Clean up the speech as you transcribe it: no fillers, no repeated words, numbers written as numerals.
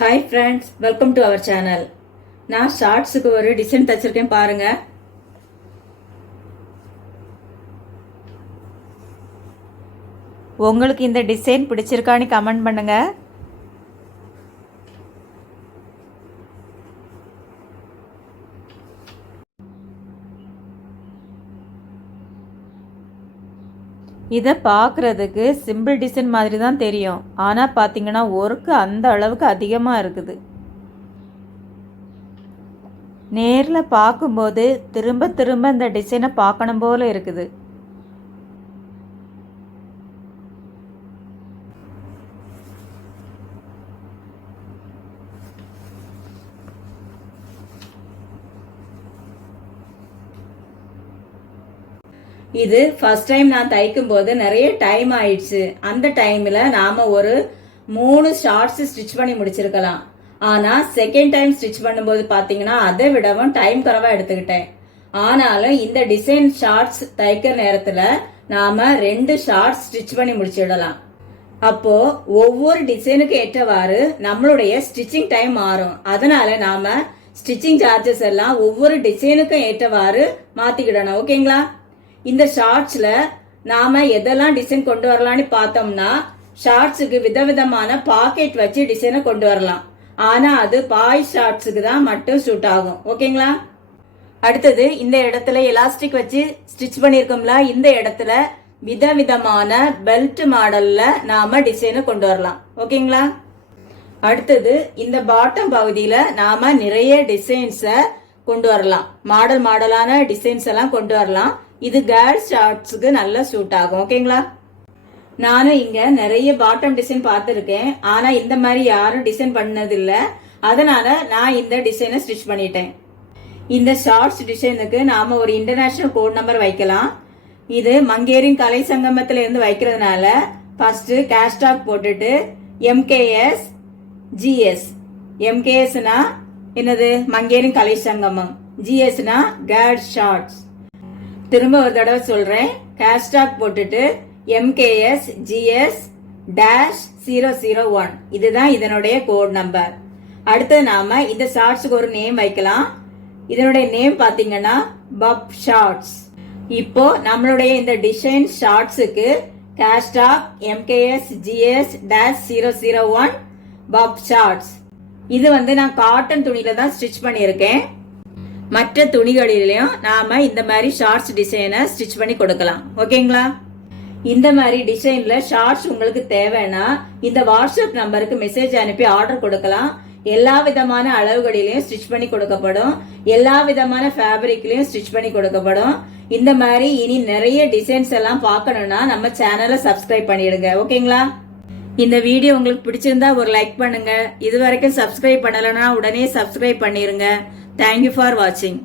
Hi friends, welcome to our channel. நான் ஷார்ட்ஸுக்கு ஒரு டிசைன் தச்சிருக்கேன் பாருங்க. உங்களுக்கு இந்த டிசைன் பிடிச்சிருக்கான்னு கமெண்ட் பண்ணுங்க. இதை பார்க்குறதுக்கு சிம்பிள் டிசைன் மாதிரி தான் தெரியும். ஆனால் பார்த்தீங்கன்னா ஒர்க்கு அந்த அளவுக்கு அதிகமாக இருக்குது. நேரில் பார்க்கும்போது திரும்ப திரும்ப இந்த டிசைனை பார்க்கணும் போல இருக்குது. இது ஃபர்ஸ்ட் டைம் நான் தைக்கும் போது நிறைய டைம் ஆயிடுச்சு. அந்த டைம்ல நாம ஒரு 3 ஷார்ட்ஸ் ஸ்டிச் பண்ணி முடிச்சிருக்கலாம். ஆனா செகண்ட் டைம் ஸ்டிச் பண்ணும்போது பாத்தீங்கன்னா அதை விடவும் டைம் குறைவா எடுத்துக்கிட்டேன். ஆனாலும் இந்த டிசைன் ஷார்ட்ஸ் தைக்கிற நேரத்துல நாம 2 ஷார்ட்ஸ் ஸ்டிச் பண்ணி முடிச்சிடலாம். அப்போ ஒவ்வொரு டிசைனுக்கு ஏற்றவாறு நம்மளுடைய ஸ்டிச்சிங் டைம் மாறும். அதனால நாம ஸ்டிச்சிங் சார்ஜஸ் எல்லாம் ஒவ்வொரு டிசைனுக்கும் ஏற்றவாறு மாத்திக்கிடணும். ஓகேங்களா? இந்த ஷார்ட்ஸ்ல நாம எதெல்லாம் டிசைன் கொண்டு வரலாம்னு பார்த்தோம்னா, ஷார்ட்ஸுக்கு விதவிதமான பாக்கெட் வச்சு டிசைனை கொண்டு வரலாம். ஆனா அது பாய் ஷார்ட்ஸுக்கு தான் மட்டும் சூட் ஆகும். ஓகேங்களா? அடுத்தது இந்த இடத்துல எலாஸ்டிக் வச்சு ஸ்டிச் பண்ணிருக்கோம்ல, இந்த இடத்துல விதவிதமான பெல்ட் மாடல்ல நாம டிசைனை கொண்டு வரலாம். ஓகேங்களா? அடுத்தது இந்த பாட்டம் பகுதியில நாம நிறைய டிசைன்ஸ கொண்டு வரலாம். மாடலான டிசைன்ஸ் எல்லாம் கொண்டு வரலாம். இது கேர்ள்ஸ் ஷார்ட்ஸுக்கு நல்லா சூட் ஆகும். ஓகேங்களா? நானும் இங்க நிறைய பாட்டம் டிசைன் பார்த்துருக்கேன். ஆனா இந்த மாதிரி யாரும் டிசைன் பண்ணது இல்ல. அதனால நான் இந்த டிசைனை ஸ்டிச் பண்ணிட்டேன். இந்த ஷார்ட்ஸ் டிசைனுக்கு நாம ஒரு இன்டர்நேஷனல் கோட் நம்பர் வைக்கலாம். இது மங்கேரின் கலை சங்கமத்துல இருந்து வைக்கிறதுனால ஃபர்ஸ்ட் கேஷ்டாக் போட்டுட்டு MKS GS. MKSனா என்னது? மங்கேரின் கலை சங்கமம். GSனா கேர்ள்ஸ் ஷார்ட்ஸ். திரும்ப ஒரு தடவை சொல்றேன். கேஷ்டாக் போட்டுட்டு MKS GS -001. இதுதான் இதனுடைய கோட் நம்பர். அடுத்து நாம இந்த ஷார்ட்ஸுக்கு ஒரு நேம் வைக்கலாம். இதனுடைய நேம் பாத்தீங்கன்னா பப் ஷார்ட்ஸ். இப்போ நம்மளுடைய இந்த டிசைன் ஷார்ட்ஸுக்கு கேஷ்டாக் MKS GS -001 பப் ஷார்ட்ஸ். இது நான் காட்டன் துணியில தான் ஸ்டிச் பண்ணியிருக்கேன். மற்ற துணிகளிலையும் நாம இந்த மாதிரி ஷார்ட்ஸ் டிசைனை ஸ்டிச் பண்ணி கொடுக்கலாம். ஓகேங்களா? இந்த மாதிரி டிசைன்ல ஷார்ட்ஸ் உங்களுக்கு தேவைன்னா இந்த வாட்ஸ்அப் நம்பருக்கு மெசேஜ் அனுப்பி ஆர்டர் கொடுக்கலாம். எல்லா விதமான அளவுகளிலையும் ஸ்டிச் பண்ணி கொடுக்கப்படும். எல்லா விதமான ஃபேப்ரிக்லயும் ஸ்டிச் பண்ணி கொடுக்கப்படும். இந்த மாதிரி இனி நிறைய டிசைன்ஸ் எல்லாம் பார்க்கணும்னா நம்ம சேனலை சப்ஸ்கிரைப் பண்ணிடுங்க. ஓகேங்களா? இந்த வீடியோ உங்களுக்கு பிடிச்சிருந்தா ஒரு லைக் பண்ணுங்க. இது வரைக்கும் சப்ஸ்கிரைப் பண்ணலன்னா உடனே சப்ஸ்கிரைப் பண்ணிருங்க. Thank you for watching.